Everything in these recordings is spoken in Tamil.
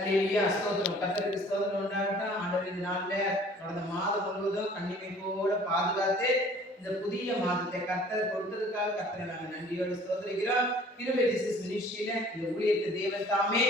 அல்லேலூயா, ஸ்தோத்திரம். கர்த்தருக்கு ஸ்தோத்திரம் உண்டாகட்டும். ஆண்டவர் இந்த நாள்ல கடந்த மாதம் முழுவதும் கண்ணிமைப்போட பாதுகாத்து இந்த புதிய மாதத்தை கர்த்தர் கொடுத்ததுக்காக கர்த்தரை நாங்கள் நன்றியோடு ஸ்தோத்திரிக்கிறோம். கிருபை ஜீசஸ் மினிஸ்ட்ரியில இந்த ஊழியத்தை தேவன் தாமே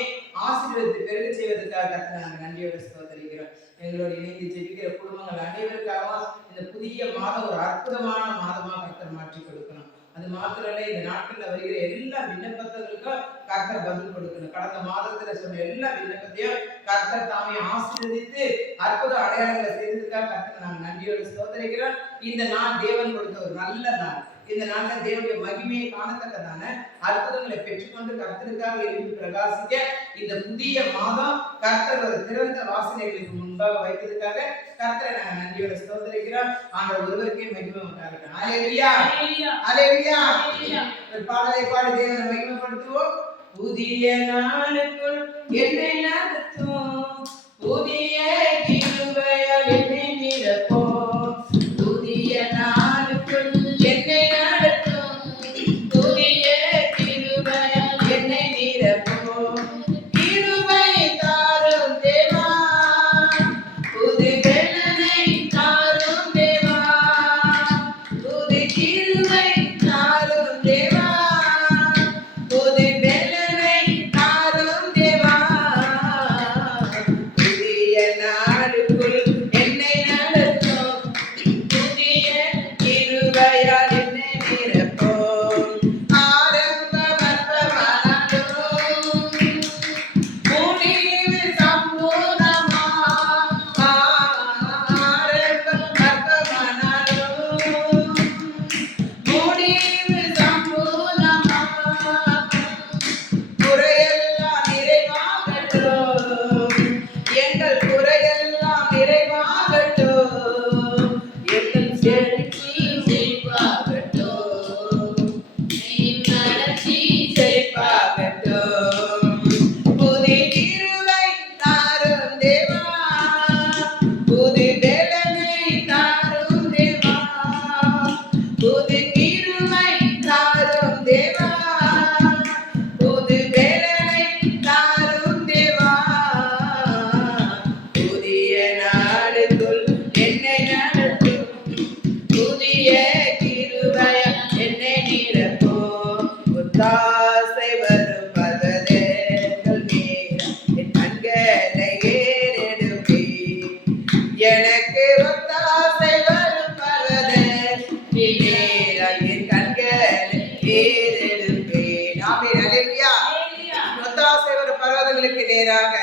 ஆசீர்வதித்து பெருக செய்வதற்காக கர்த்தரை நாங்கள் நன்றியோடு ஸ்தோத்திரிக்கிறோம். எங்களோடு இணைந்து ஜெபிக்கிற குடும்பங்கள் அனைவருக்காகவும் இந்த புதிய மாதம் ஒரு அற்புதமான மாதமா கர்த்தர் மாற்றி கொடுக்கணும். அது மாத்திரல்ல, இந்த நாட்கள்ல வருகிற எல்லா விண்ணப்பங்களுக்கும் கர்த்தர் பதில் கொடுக்கணும். கடந்த மாதத்துல சொன்ன எல்லா விண்ணப்பத்தையும் கர்த்தர் தாமே ஆசீர்வதித்து அற்புத அடையாளங்களை செய்ததுக்காக கர்த்தர் நாங்கள் நன்றியோடு ஸ்தோத்திரிக்கிறோம். இந்த நாள் தேவன் கொடுத்த ஒரு நல்ல நாள். இந்த நாள்ல தேவனுடைய மகிமையை காணத்தக்கதான அற்புதங்களை பெற்றுக்கொண்டு கர்த்தருக்காக எழுப்பி பிரகாசிக்க இந்த புதிய மாதம் கர்த்தர் ஒரு திறந்த வாசனைகளுக்கு முன்பாக வைத்ததுக்காக கர்த்தரை நாங்கள் நன்றியோட ஸ்தோத்திரிக்கிறோம். ஆண்டவர் ஒருவருக்கே மகிமை உண்டாகட்டும். அல்லேலூயா, அல்லேலூயா. ஒரு பாடலை பாடி தேவனை மகிமைப்படுத்துவோம். புதிய நாளுக்குள் என்னை நடத்தும், புதிய கிருபையால் என்னை நிரப்பும், புதிய நாளுக்குள் என்னை நடத்தும், புதிய கிருபையால் என்னை நிரப்பும், கிருபை தாரும் தேவா, புது பெலனை தாரும் தேவா, புது கிருபை தாரும் தேவா, புது பெலனை தாரும் தேவா, புதிய நாளுக்குள் என்னை நடத்தும், புதிய கிருபையால் என்னை நிரப்பும், ஆரம்பமற்றமானாலும் முடிவு சம்பூர்ணமா, ஆரம்பமற்றமானாலும் முடிவு சம்பூர்ணமா, குறையெல்லாம் நிறைவாகட்டும், எங்கள் குறையெல்லாம் நிறைவாகட்டும், எங்கள் செழிப்பு செழிப்பாகட்டும், என் வளர்ச்சி செழிப்பாகட்டும், புது கிருபை தாரும் தேவா, புது பெலனை தாரும் தேவா, புது கிருபை தாரும் தேவா, புது பெலனை தாரும் தேவா, புதிய நாளுக்குள் என்னை நடத்தும், புதிய கிருபையால் என்னை நிரப்பும், ஒத்தாசை வரும் பர்வதங்கள் மேல் என் கண்களை ஏறெடுப்பி, எனக்கு ஒத்தாசை வரும் பர்வதங்கள் மேல் என் கண்களை ஏறெடுப்பேன். ஆமென், அல்லேலூயா. ஒத்தாசை வரும் பர்வதங்களுக்கு நேராக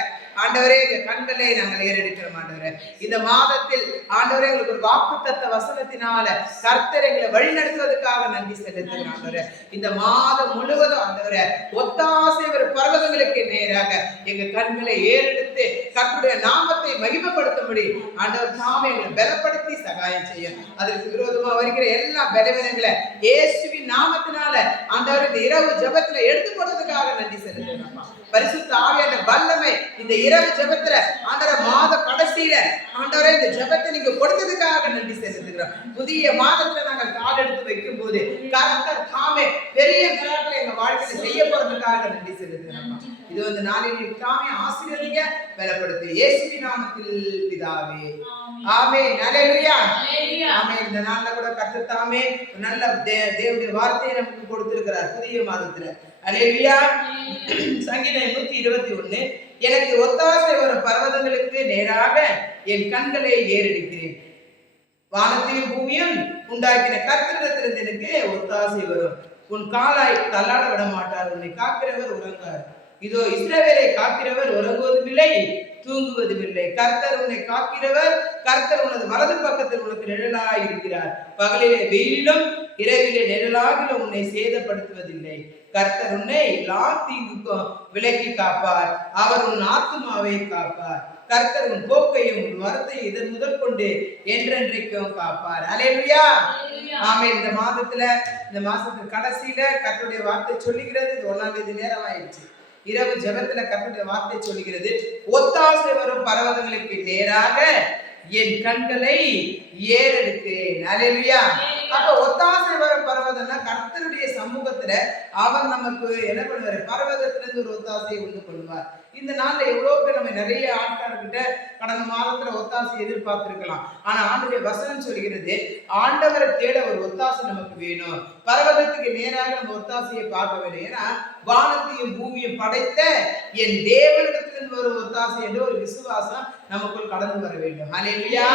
ஆண்டவரே எங்க கண்களை நாங்கள் ஏறெடுக்கிறோம். ஆண்டவரே இந்த மாதத்தில் ஆண்டவரே எங்களுக்கு ஒரு வாக்குத்தத்த வசனத்தினால கர்த்தர் எங்களை வழி நடத்துவதற்காக நன்றி செலுத்துகிறோம். ஆண்டவரே இந்த மாதம் முழுவதும் ஆண்டவரே ஒத்தாசை வரும் பர்வதங்களுக்கு நேராக எங்க கண்களை ஏறெடுத்து கர்த்தருடைய நாமத்தை மகிமைப்படுத்தும்படி ஆண்டவர் தாமே எங்களை பலப்படுத்தி சகாயம் செய்யும். அதற்கு விரோதமா வருகிற எல்லா பலவீனங்களை இயேசுவின் நாமத்தினால ஆண்டவர் இந்த இரவு ஜெபத்துல எடுத்து போடுறதுக்காக நன்றி செலுத்துகிறோம். பரிசுத்த ஆவியான வல்லமை இந்த இரவு ஜெபத்துல ஆண்டவரே மாத கடைசியில ஆண்டவரே இந்த ஜெபத்தை நீங்க கொடுத்ததுக்காக நன்றி செலுத்துகிறோம். புதிய மாதத்துல நாங்கள் கால் எடுத்து வைக்கும் போது கர்த்தர் தாமே பெரிய காரியங்களை எங்க வாழ்க்கையில செய்ய போறதுக்காக நன்றி செலுத்துகிறோம். இது வந்து நாளில் தாமே ஆசீர்வதிங்க பலப்படுத்து இயேசுவின் நாமத்தில் பிதாவே, ஆமென், அல்லேலூயா, ஆமென். இந்த நாள்ல கூட கர்த்தர் தாமே நல்ல தேவனுடைய வார்த்தையை நமக்கு கொடுத்திருக்கிறார் புதிய மாதத்துல. அல்லேலூயா. சங்கீதம் 121, எனக்கு ஒத்தாசை வரும் பர்வதங்களுக்கு நேராக என் கண்களை ஏறெடுக்கிறேன், வானத்தையும் பூமியும் உண்டாக்கின கர்த்தரிடத்திலிருந்து எனக்கு ஒத்தாசை வரும், உன் காலாய் தள்ளாட விட மாட்டார், உன்னை காக்கிறவர் உறங்கார், இதோ இஸ்ரவேலை காக்கிறவர் உறங்குவதுமில்லை தூங்குவதுமில்லை, கர்த்தர் உன்னை காக்கிறவர், கர்த்தர் உனது வலது பக்கத்தில் உனக்கு நிழலாய் இருக்கிறார், பகலிலே வெயிலிலும் இரவிலே நிழலாகிலும் உன்னை சேதப்படுத்துவதில்லை, கர்த்தர் உன்னை எல்லா தீங்குக்கும் விலக்கி காப்பார், அவர் உன் ஆத்துமாவை காப்பார், கர்த்தர் உன் போக்கையும் உன் வரத்தை இதன் முதல் கொண்டு என்றென்றைக்கும் காப்பார். அல்லேலூயா, ஆமென். இந்த மாசத்துக்கு கடைசியில கர்த்தருடைய வார்த்தை சொல்லுகிறது. இது 1ஆம் தேதி நேரம் ஆயிடுச்சு. இரவு ஜெபத்துல கர்த்தருடைய வார்த்தை சொல்லுகிறது, ஒத்தாசை வரும் பர்வதங்களுக்கு நேராக என் கண்களை ஏறெடுத்தேன். அல்லேலூயா. அப்ப ஒத்தாசை வரும் பர்வதம்னா கர்த்தருடைய சமூகத்துல அவர் நமக்கு என்ன பண்ணுவாரு, பரவதத்திலிருந்து ஒரு ஒத்தாசையை உண்டு கொள்வார். இந்த நாள்ல எவ்வளவு பேர் நம்ம நிறைய ஆட்கார்கிட்ட கடந்த மாதத்துல ஒத்தாசை எதிர்பார்த்திருக்கலாம். ஆனா ஆண்டவருடைய வசனம் சொல்கிறது, ஆண்டவரை தேட ஒரு ஒத்தாசை நமக்கு வேணும். பர்வதத்துக்கு நேராக நம்ம ஒத்தாசையை பார்க்க வேண்டும். ஏன்னா வானத்தையும் பூமியும் படைத்த என் தேவனிடத்திலிருந்து ஒரு ஒத்தாசை என்ற ஒரு விசுவாசம் நமக்குள் கடந்து வர வேண்டும். ஹல்லேலூயா.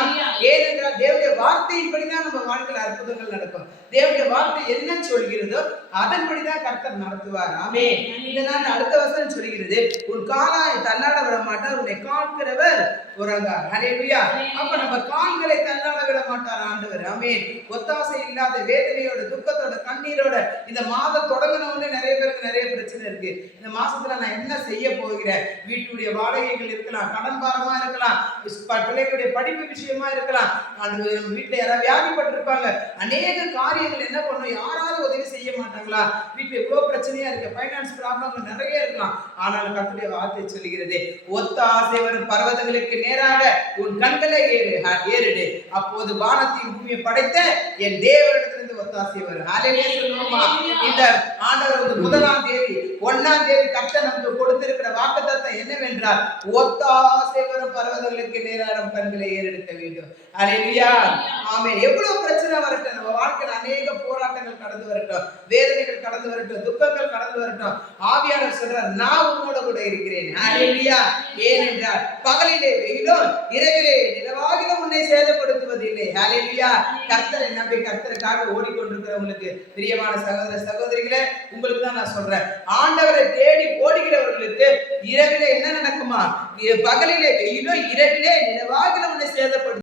ஏனென்றால் தேவனுடைய வார்த்தையின்படிதான் நம்ம வாழ்க்கையில் அற்புதங்கள் நடக்கும். தேவனுடைய வார்த்தை என்ன சொல்கிறதோ அதன்படிதான் கர்த்தர் நடத்துவார். ஆமென். இந்த நாள் அடுத்த வசனம் சொல்கிறது, உன் காலாய் தள்ளாட விட மாட்டார், உன்னை காக்கிறவர் உறங்கார். ஹல்லேலூயா. அப்ப நம்ம கால்களை தள்ளாட விட மாட்டார் ஆண்டவர். ஆமென். ஒத்தாசை இல்லாத வேதனையோட, துக்கத்தோட, கண்ணீரோட இந்த மாதம் தொடங்கினவொடனே நிறைய பேருக்கு நிறைய பிரச்சனை இருக்கு. இந்த மாசத்துல நான் என்ன செய்ய போகிறேன்? வீட்டுடைய வாடகைகள் இருக்கலாம், கடன் பாரமா இருக்கலாம், பிள்ளைகளுடைய படிப்பு விஷயமா இருக்கலாம், வீட்டுல யாராவது வியாதிப்பட்டிருப்பாங்க. அநேக காரியங்கள் என்ன பண்ணும், யாராவது உதவி செய்ய மாட்டாங்களா? வீட்டுல எவ்வளவு பிரச்சனையா இருக்கு, பைனான்ஸ் ப்ராப்ளம் நிறைய இருக்கலாம். ஆனால் கர்த்தருடைய வார்த்தை சொல்கிறது, ஒத்தாசை வரும் பர்வதங்களுக்கு நேராக உன் கண்களை ஏறிடு, அப்போது வானத்தையும் பூமியை படைத்த என் தேவனிடத்திலிருந்து ஒத்தாசை வரும். ஹல்லேலூயா சொல்லுவோமா? இந்த ஆண்டவர் முதலாம் தேதி 1ஆம் தேதி கர்த்தர் நமக்கு கொடுத்திருக்கிற வாக்குத்தத்தம் என்னவென்றால், ஒத்தாசை வரும் பர்வதங்களுக்கு நேராக நம் கண்களை ஏறெடுக்க வேண்டும். ஹல்லேலூயா. ஆமென். எவ்வளவு பிரச்சனை வரட்டும், நம்ம வாழ்க்கையில் அநேக போராட்டங்கள் கடந்து வரட்டும், வேதனைகள் கடந்து வரட்டும், துக்கங்கள் கடந்து வரட்டும், ஆவியானவர் சொல்றார், நான் உன்னோட கூட இருக்கிறேன். ஹல்லேலூயா. ஏனென்றால் பகலிலே வெயிலும் இரவிலே நிலவாகிலும் உன்னை சேதப்படுத்துவதில்லை. ஹல்லேலூயா. கர்த்தரை நம்பி கர்த்தருக்காக ஓடிக்கொண்டிருக்கிறவங்களுக்கு, பிரியமான சகோதர சகோதரிகளே, உங்களுக்கு தான் நான் சொல்றேன், ஆண்டவரை தேடி ஓடுகிறவர்களுக்கு இரவிலே என்ன நடக்குமா? பகலிலே வெயிலும் இரவிலே நிலவாகிலும் உன்னை சேதப்படுத்தும்.